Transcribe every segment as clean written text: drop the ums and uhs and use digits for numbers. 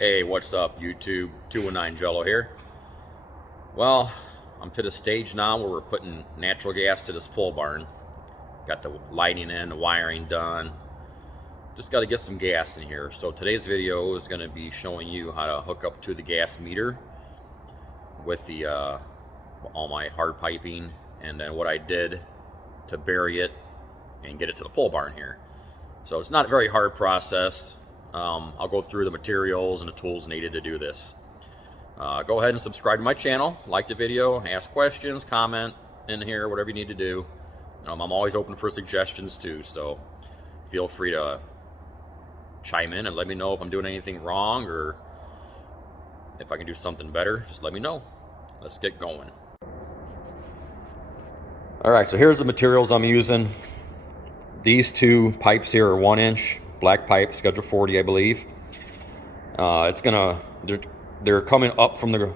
Hey, what's up, YouTube? 219 Jello here. Well, I'm to the stage now where we're putting natural gas to this pole barn. Got the lighting in, the wiring done. Just got to get some gas in here. So today's video is going to be showing you how to hook up to the gas meter with the all my hard piping, and then what I did to bury it and get it to the pole barn here. So it's not a very hard process. I'll go through the materials and the tools needed to do this. Go ahead and subscribe to my channel, like the video, ask questions, comment in here, whatever you need to do. I'm always open for suggestions too, so feel free to chime in and let me know if I'm doing anything wrong or if I can do something better. Just let me know. Let's get going. Alright, so here's the materials I'm using. These two pipes here are 1-inch black pipe, schedule 40, I believe. They're coming up from the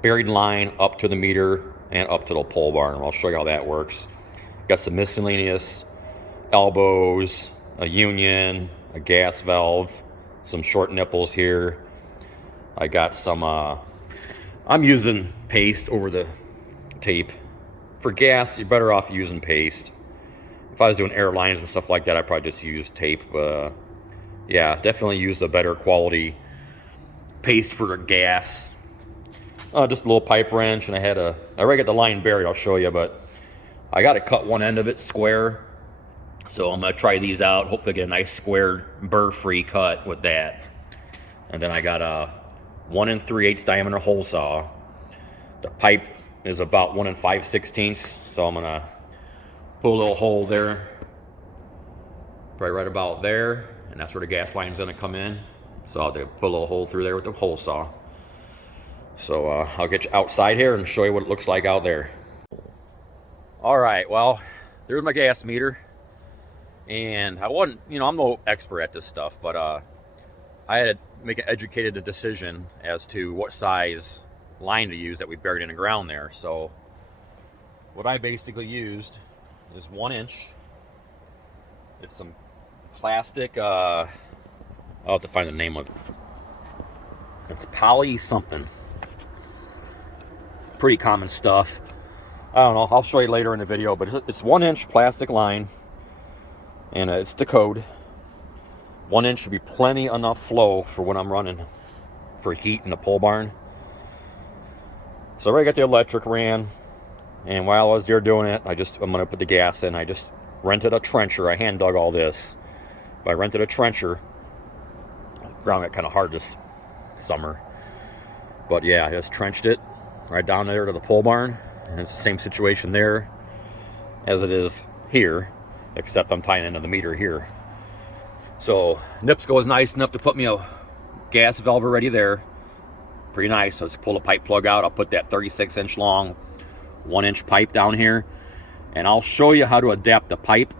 buried line up to the meter and up to the pole barn. I'll show you how that works. Got some miscellaneous elbows, a union, a gas valve, some short nipples here. I got some, I'm using paste over the tape. For gas, you're better off using paste. If I was doing airlines and stuff like that, I'd probably just use tape. Yeah, definitely use a better quality paste for gas. Just a little pipe wrench, and I already got the line buried, I'll show you, but I got to cut one end of it square. So I'm going to try these out, hopefully get a nice square burr-free cut with that. And then I got a 1 3/8 diameter hole saw. The pipe is about 1 5/16, so I'm going to put a little hole there, probably right about there, and that's where the gas line's going to come in. So I'll put a little hole through there with the hole saw. So I'll get you outside here and show you what it looks like out there. All right, well, there's my gas meter. And I wasn't, I'm no expert at this stuff, but I had to make an educated decision as to what size line to use that we buried in the ground there. So what I basically used is 1 inch. It's some plastic, I'll have to find the name of it. It's poly something. Pretty common stuff. I don't know, I'll show you later in the video, but it's 1 inch plastic line, and it's the code. 1 inch should be plenty enough flow for when I'm running for heat in the pole barn. So I already got the electric ran, and while I was there doing it, I'm gonna put the gas in. I just rented a trencher. I hand dug all this, but I rented a trencher. The ground got kind of hard this summer, but yeah, I just trenched it right down there to the pole barn, and it's the same situation there as it is here, except I'm tying into the meter here. So NIPSCO is nice enough to put me a gas valve already there. Pretty nice. So I just pull the pipe plug out. I'll put that 36-inch long 1 inch pipe down here, and I'll show you how to adapt the pipe.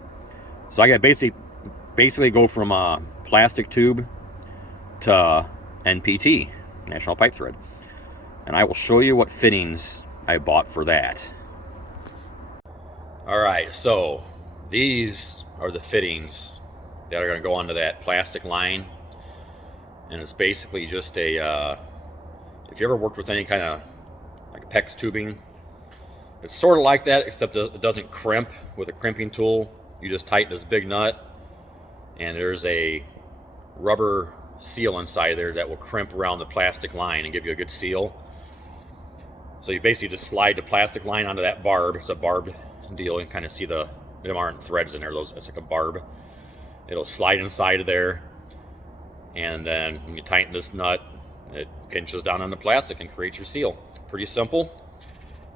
So I got basically go from a plastic tube to NPT, National Pipe Thread, and I will show you what fittings I bought for that. All right, so these are the fittings that are going to go onto that plastic line, and it's basically just a if you ever worked with any kind of like PEX tubing, it's sort of like that, except it doesn't crimp with a crimping tool. You just tighten this big nut, and there's a rubber seal inside there that will crimp around the plastic line and give you a good seal. So you basically just slide the plastic line onto that barb. It's a barbed deal. You can kind of see there aren't threads in there. It's like a barb. It'll slide inside of there, and then when you tighten this nut, it pinches down on the plastic and creates your seal. Pretty simple.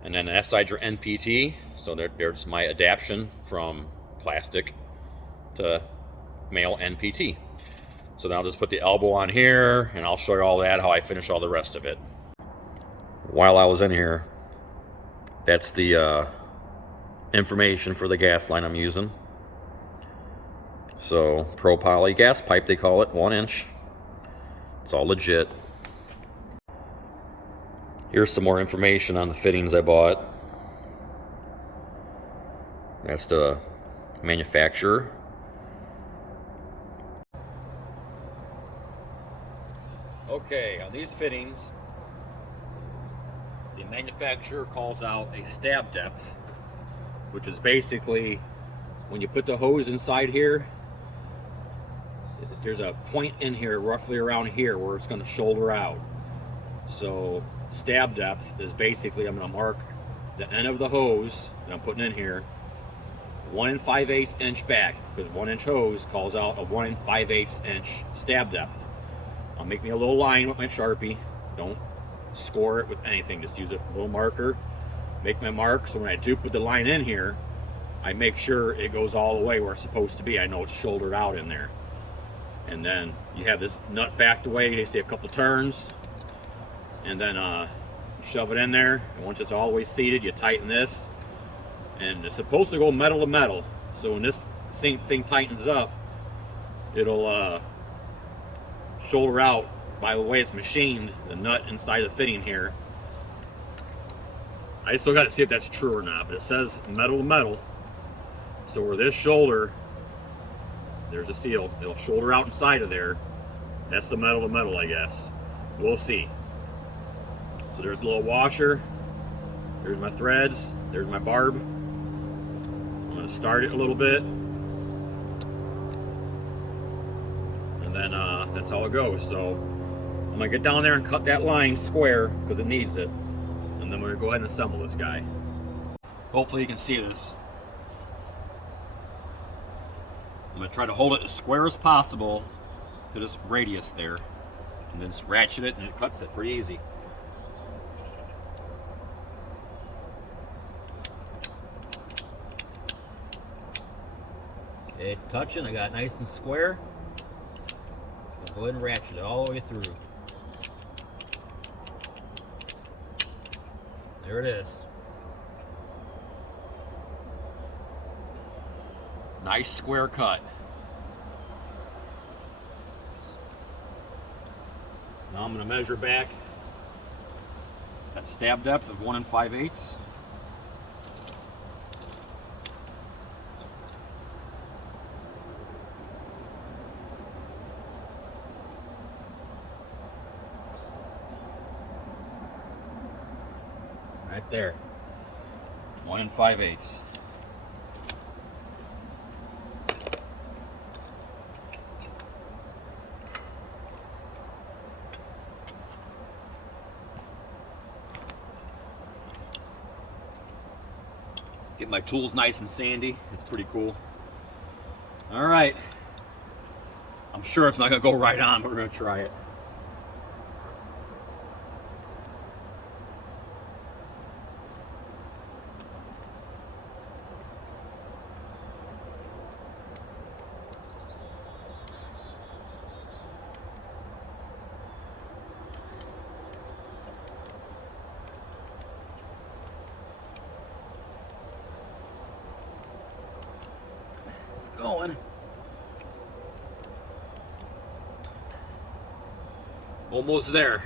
And then that side's your NPT. So there's my adaptation from plastic to male NPT. So now I'll just put the elbow on here, and I'll show you all that, how I finish all the rest of it. While I was in here, that's the information for the gas line I'm using. So Pro Poly gas pipe, they call it, 1 inch. It's all legit. Here's some more information on the fittings I bought. That's the manufacturer. Okay, on these fittings, the manufacturer calls out a stab depth, which is basically when you put the hose inside here, there's a point in here roughly around here where it's going to shoulder out. So stab depth is basically, I'm going to mark the end of the hose that I'm putting in here 1 5/8 inch back, because 1 inch hose calls out a 1 5/8 inch stab depth. I'll make me a little line with my Sharpie. Don't score it with anything, just use a little marker, make my mark, so when I do put the line in here, I make sure it goes all the way where it's supposed to be. I know it's shouldered out in there. And then you have this nut backed away, they say a couple turns, and then shove it in there, and once it's all the way seated, you tighten this, and it's supposed to go metal to metal, so when this same thing tightens up, it'll shoulder out by the way it's machined, the nut inside the fitting here. I still got to see if that's true or not, but it says metal to metal, so where this shoulder, there's a seal, it'll shoulder out inside of there. That's the metal to metal, I guess. We'll see. So there's a little washer, there's my threads, there's my barb. I'm going to start it a little bit, and then that's how it goes. So I'm going to get down there and cut that line square because it needs it, and then we're going to go ahead and assemble this guy. Hopefully you can see this. I'm going to try to hold it as square as possible to this radius there, and then just ratchet it, and it cuts it pretty easy. Okay, it's touching. I got it nice and square. So go ahead and ratchet it all the way through. There it is. Nice square cut. Now I'm going to measure back that stab depth of 1 5/8. Right there. 1 5/8. Get my tools nice and sandy. It's pretty cool. All right. I'm sure it's not going to go right on, but we're going to try it. Going. Almost there.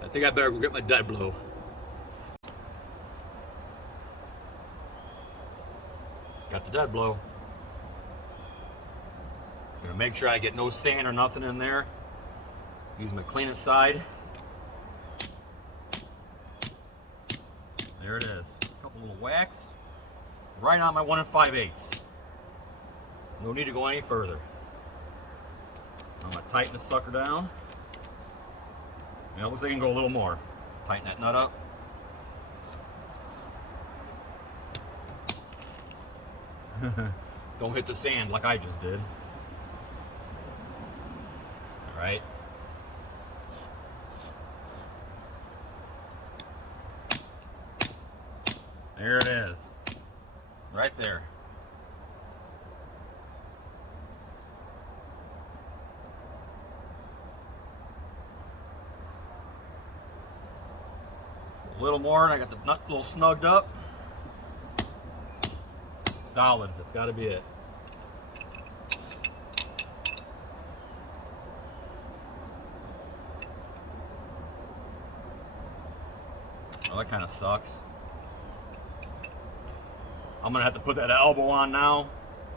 I think I better go get my dead blow. Got the dead blow. Gonna make sure I get no sand or nothing in there. Use my cleanest side. There it is. A couple little whacks. Right on my 1 5/8. No need to go any further. I'm going to tighten this sucker down. It looks like I can go a little more. Tighten that nut up. Don't hit the sand like I just did. Alright. There it is. Right there. A little more, and I got the nut a little snugged up. Solid, that's got to be it. Well, that kind of sucks. I'm gonna have to put that elbow on now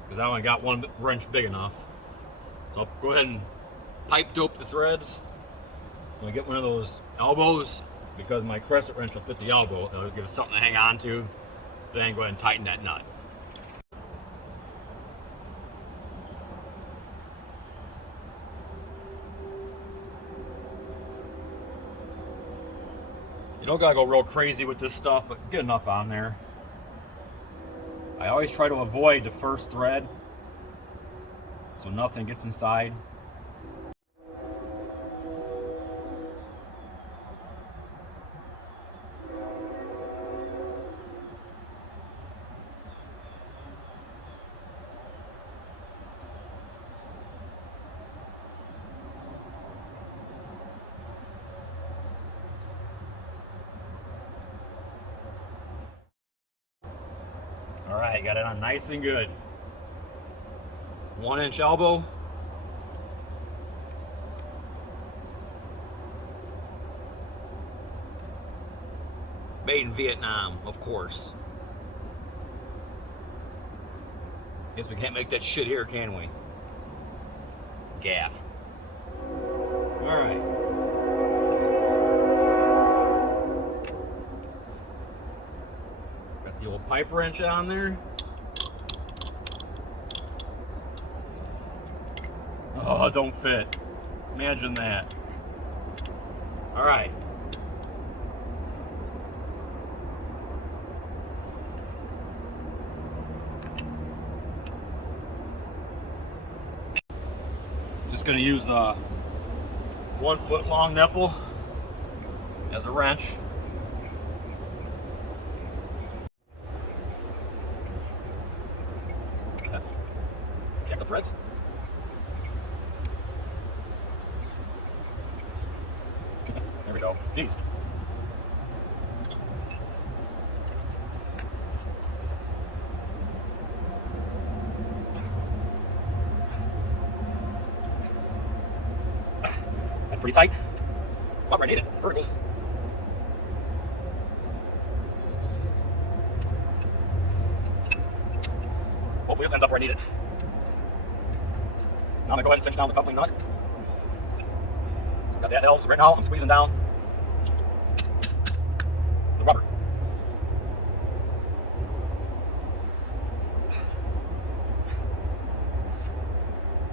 because I only got 1 wrench big enough. So I'll go ahead and pipe dope the threads. I'm gonna get one of those elbows because my crescent wrench will fit the elbow. It'll give us something to hang on to. Then go ahead and tighten that nut. You don't gotta go real crazy with this stuff, but get enough on there. I always try to avoid the first thread so nothing gets inside. All right, got it on nice and good. 1-inch elbow. Made in Vietnam, of course. Guess we can't make that shit here, can we? Gaff. All right. Got the old pipe wrench on there. Oh, don't fit. Imagine that. All right. Just going to use the 1 foot long nipple as a wrench. Check the threads. There we go. Jeez. That's pretty tight. About where I need it. Vertical. Hopefully this ends up where I need it. Now I'm going to go ahead and cinch down the coupling nut. Got that held. So right now I'm squeezing down the rubber.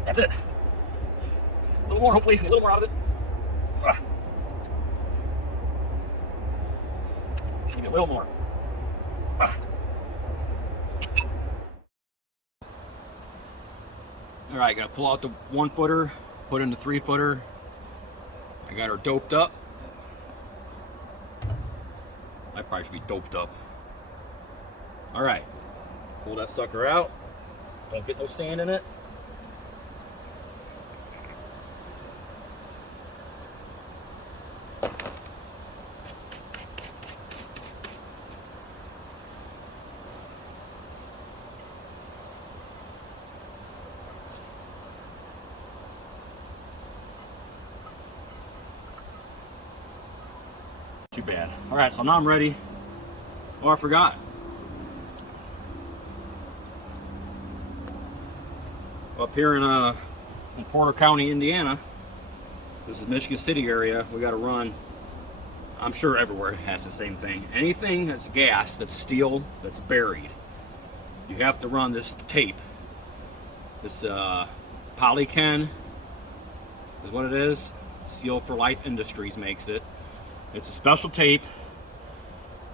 That's it. A little more, hopefully, a little more out of it. Maybe a little more. All right, got to pull out the 1 footer, put in the 3 footer. I got her doped up. I probably should be doped up. All right, pull that sucker out. Don't get no sand in it. Too bad. All right, so now I'm ready. Oh, I forgot. Up here in Porter County, Indiana, this is Michigan City area, we got to run, I'm sure everywhere it has the same thing. Anything that's gas, that's steel, that's buried, you have to run this tape. This Polyken is what it is. Seal for Life Industries makes it. It's a special tape.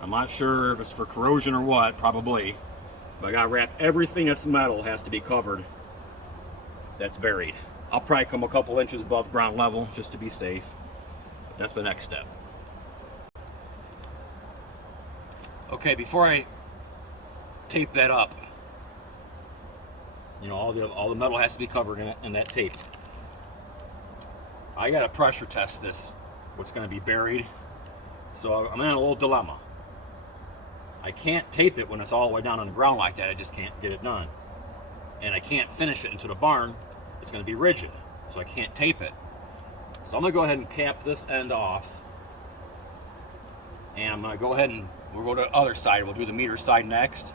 I'm not sure if it's for corrosion or what, probably. But I gotta wrap everything that's metal has to be covered that's buried. I'll probably come a couple inches above ground level just to be safe. That's the next step. Okay, before I tape that up, you know, all the metal has to be covered in that tape. I gotta pressure test this, what's gonna be buried. So I'm in a little dilemma. I can't tape it when it's all the way down on the ground like that. I just can't get it done. And I can't finish it into the barn. It's going to be rigid, so I can't tape it. So I'm going to go ahead and cap this end off. And I'm going to go ahead and we'll go to the other side. We'll do the meter side next.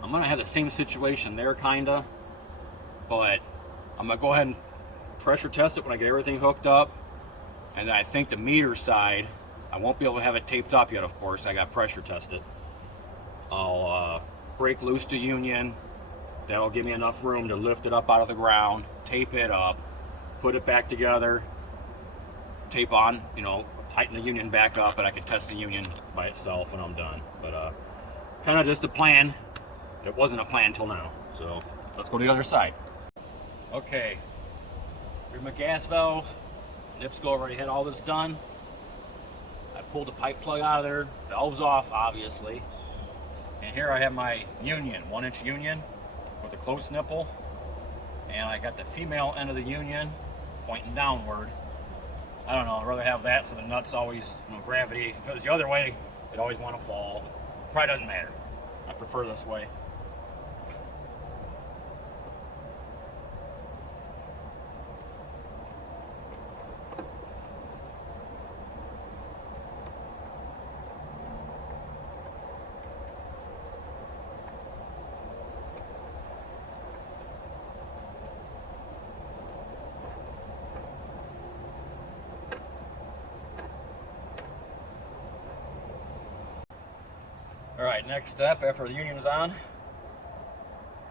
I'm going to have the same situation there, kind of. But I'm going to go ahead and pressure test it when I get everything hooked up. And then I think the meter side, I won't be able to have it taped up yet, of course. I got pressure tested. I'll break loose the union. That'll give me enough room to lift it up out of the ground, tape it up, put it back together, tape on, you know, tighten the union back up, and I can test the union by itself when I'm done. But kind of just a plan. It wasn't a plan until now. So let's go to the other side. Okay, here's my gas valve. NIPSCO already had all this done. I pulled the pipe plug out of there. Valve's off, obviously. And here I have my union, 1-inch union with a close nipple. And I got the female end of the union pointing downward. I don't know, I'd rather have that so the nuts always, you know, gravity. If it was the other way, it'd always want to fall. Probably doesn't matter. I prefer this way. Alright, next step after the union's on,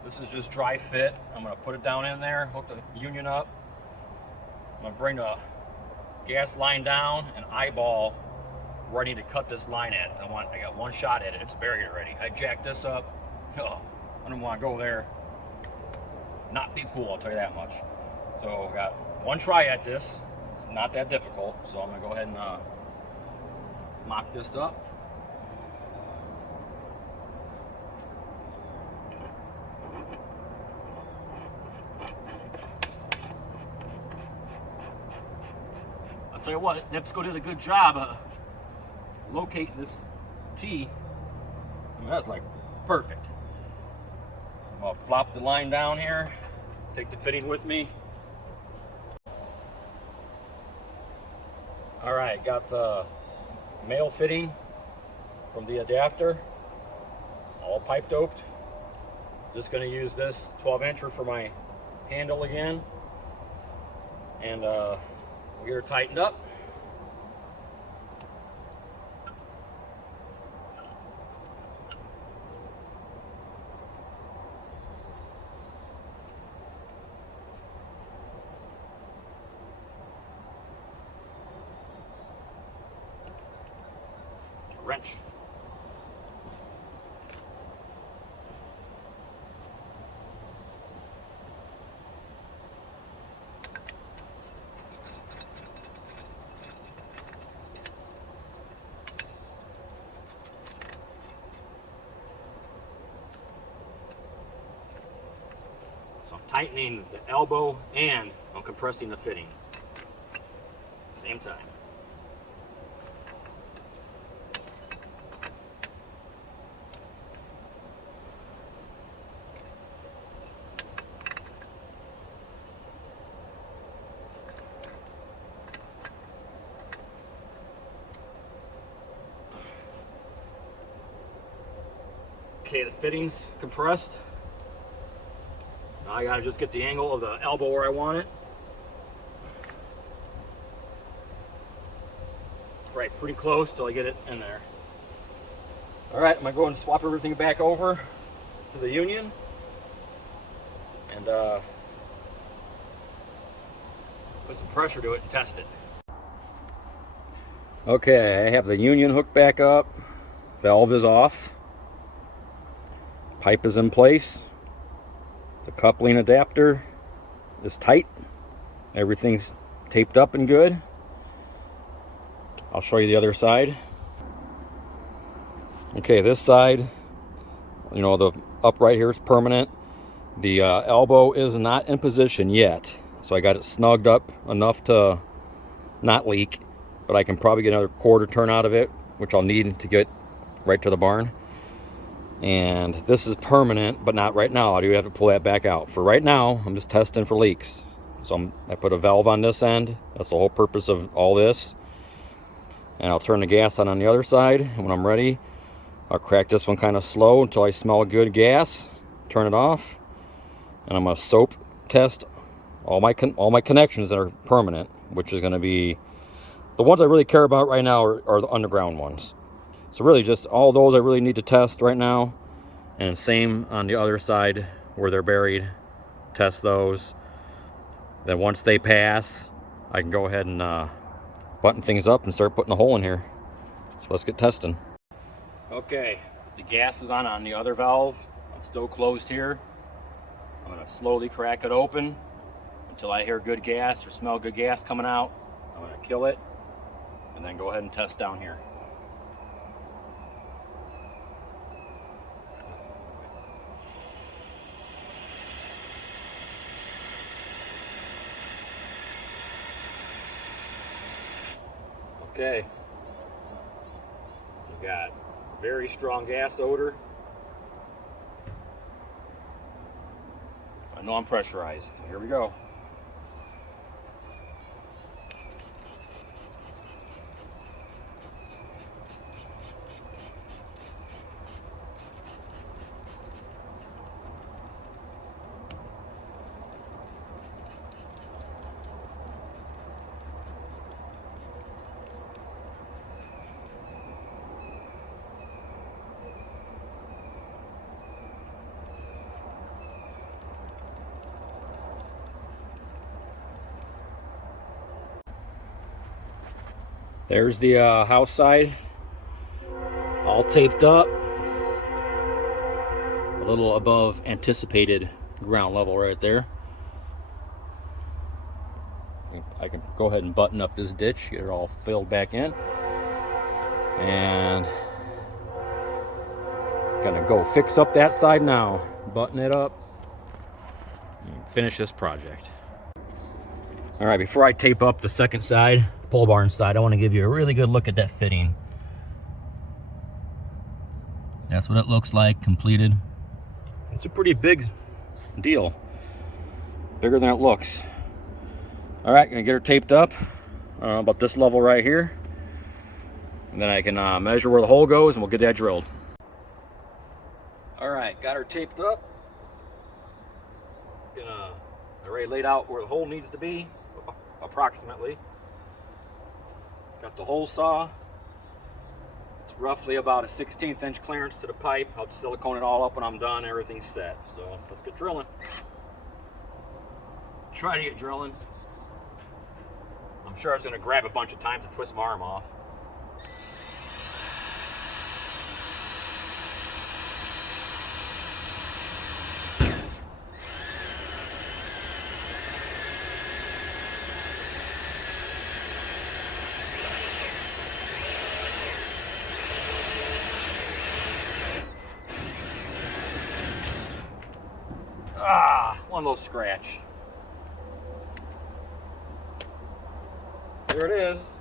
this is just dry fit. I'm going to put it down in there, hook the union up. I'm going to bring the gas line down and eyeball where I need to cut this line at. I got one shot at it, it's buried already. I jacked this up. Oh, I don't want to go there. Not be cool, I'll tell you that much. So I got one try at this. It's not that difficult, so I'm going to go ahead and mock this up. I'll tell you what, NIPSCO did a good job of locating this T. I mean, that's like perfect. I'll flop the line down here, take the fitting with me. All right, got the male fitting from the adapter, all pipe doped. Just gonna use this 12-incher for my handle again. And we are tightened up. Wrench. So I'm tightening the elbow and I'm compressing the fitting. Same time. Okay, the fitting's compressed. Now I gotta just get the angle of the elbow where I want it. Right, pretty close till I get it in there. All right, I'm gonna go and swap everything back over to the union. And put some pressure to it and test it. Okay, I have the union hooked back up. Valve is off. Pipe is in place. The coupling adapter is tight. Everything's taped up and good. I'll show you the other side. Okay, this side, you know, the upright here is permanent. The elbow is not in position yet, so I got it snugged up enough to not leak, but I can probably get another quarter turn out of it, which I'll need to get right to the barn. And this is permanent, but not right now. I do have to pull that back out. For right now, I'm just testing for leaks. So I put a valve on this end. That's the whole purpose of all this. And I'll turn the gas on the other side. And when I'm ready, I'll crack this one kind of slow until I smell good gas. Turn it off. And I'm going to soap test all my connections that are permanent, which is going to be The ones I really care about right now are the underground ones. So really just all those I really need to test right now. And same on the other side where they're buried. Test those. Then once they pass, I can go ahead and button things up and start putting a hole in here. So let's get testing. Okay, the gas is on the other valve. It's still closed here. I'm gonna slowly crack it open until I hear good gas or smell good gas coming out. I'm gonna kill it and then go ahead and test down here. Okay, we got very strong gas odor. I know I'm pressurized. Here we go. There's the house side, all taped up, a little above anticipated ground level right there. I can go ahead and button up this ditch, get it all filled back in, and gonna go fix up that side now, button it up, and finish this project. All right, before I tape up the second side, pole barn side, I want to give you a really good look at that fitting. That's what it looks like completed. It's a pretty big deal, bigger than it looks. All right, gonna get her taped up about this level right here, and then I can measure where the hole goes and we'll get that drilled. All right, got her taped up. Already laid out where the hole needs to be, approximately. Got the hole saw. It's roughly about a 1/16 inch clearance to the pipe. I'll silicone it all up when I'm done. Everything's set. So let's get drilling. Try to get drilling. I'm sure I was going to grab a bunch of times and twist my arm off. One little scratch. There it is.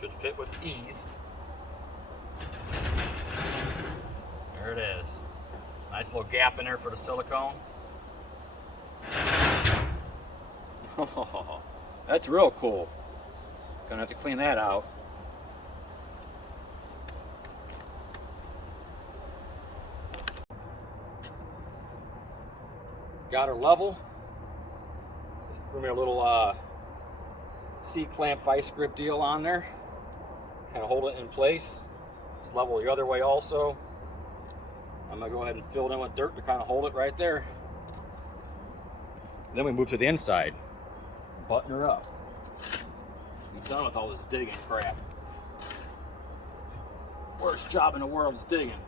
Should fit with ease. There it is. Nice little gap in there for the silicone. Oh, that's real cool. Gonna have to clean that out. Got her level. Just threw me a little C-clamp vice grip deal on there. Kind of hold it in place. It's level the other way also. I'm gonna go ahead and fill it in with dirt to kind of hold it right there. And then we move to the inside. Button her up. I'm done with all this digging crap. Worst job in the world is digging.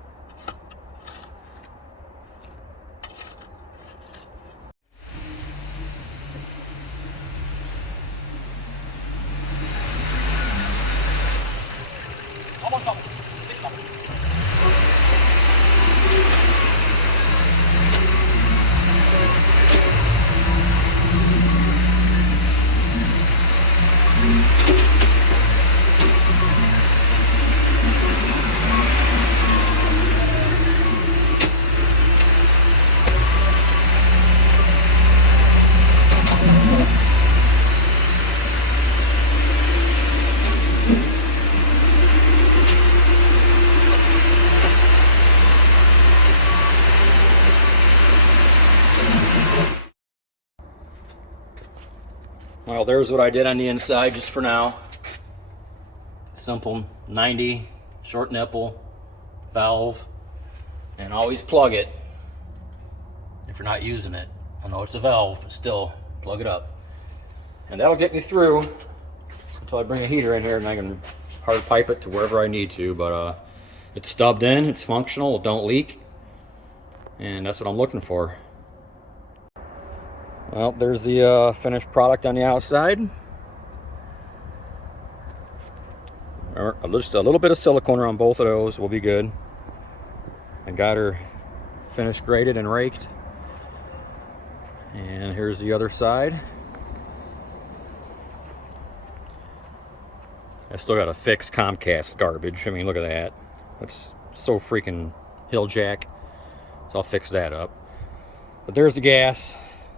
Well, there's what I did on the inside just for now. Simple 90 short nipple valve, and always plug it if you're not using it. I know it's a valve, but still plug it up. And that'll get me through until I bring a heater in here and I can hard pipe it to wherever I need to. But it's stubbed in, it's functional, it don't leak, and that's what I'm looking for. Well, there's the finished product on the outside. Just a little bit of silicone on both of those will be good. I got her finished graded and raked. And here's the other side. I still got to fix Comcast garbage. I mean, look at that. That's so freaking hill jack. So I'll fix that up. But there's the gas.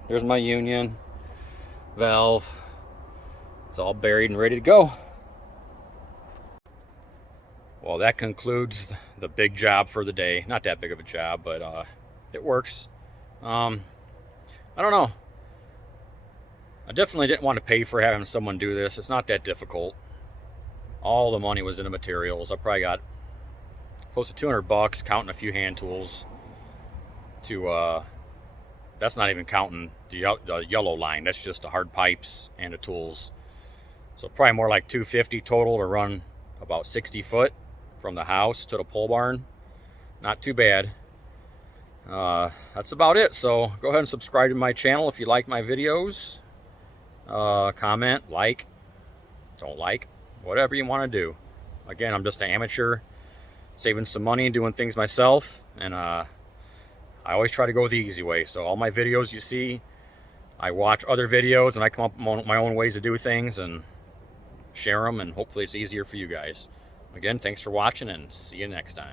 There's my union valve. It's all buried and ready to go. Well, that concludes the big job for the day. Not that big of a job, but it works. I don't know. I definitely didn't want to pay for having someone do this. It's not that difficult. All the money was in the materials. I probably got close to $200, counting a few hand tools. That's not even counting the yellow line. That's just the hard pipes and the tools. So probably more like $250 total to run about 60 foot from the house to the pole barn. Not too bad. That's about it. So go ahead and subscribe to my channel if you like my videos. Comment, like, don't like, whatever you want to do. Again, I'm just an amateur, saving some money and doing things myself, and I always try to go the easy way. So all my videos you see, I watch other videos and I come up with my own ways to do things and share them, and hopefully it's easier for you guys. Again, thanks for watching, and see you next time.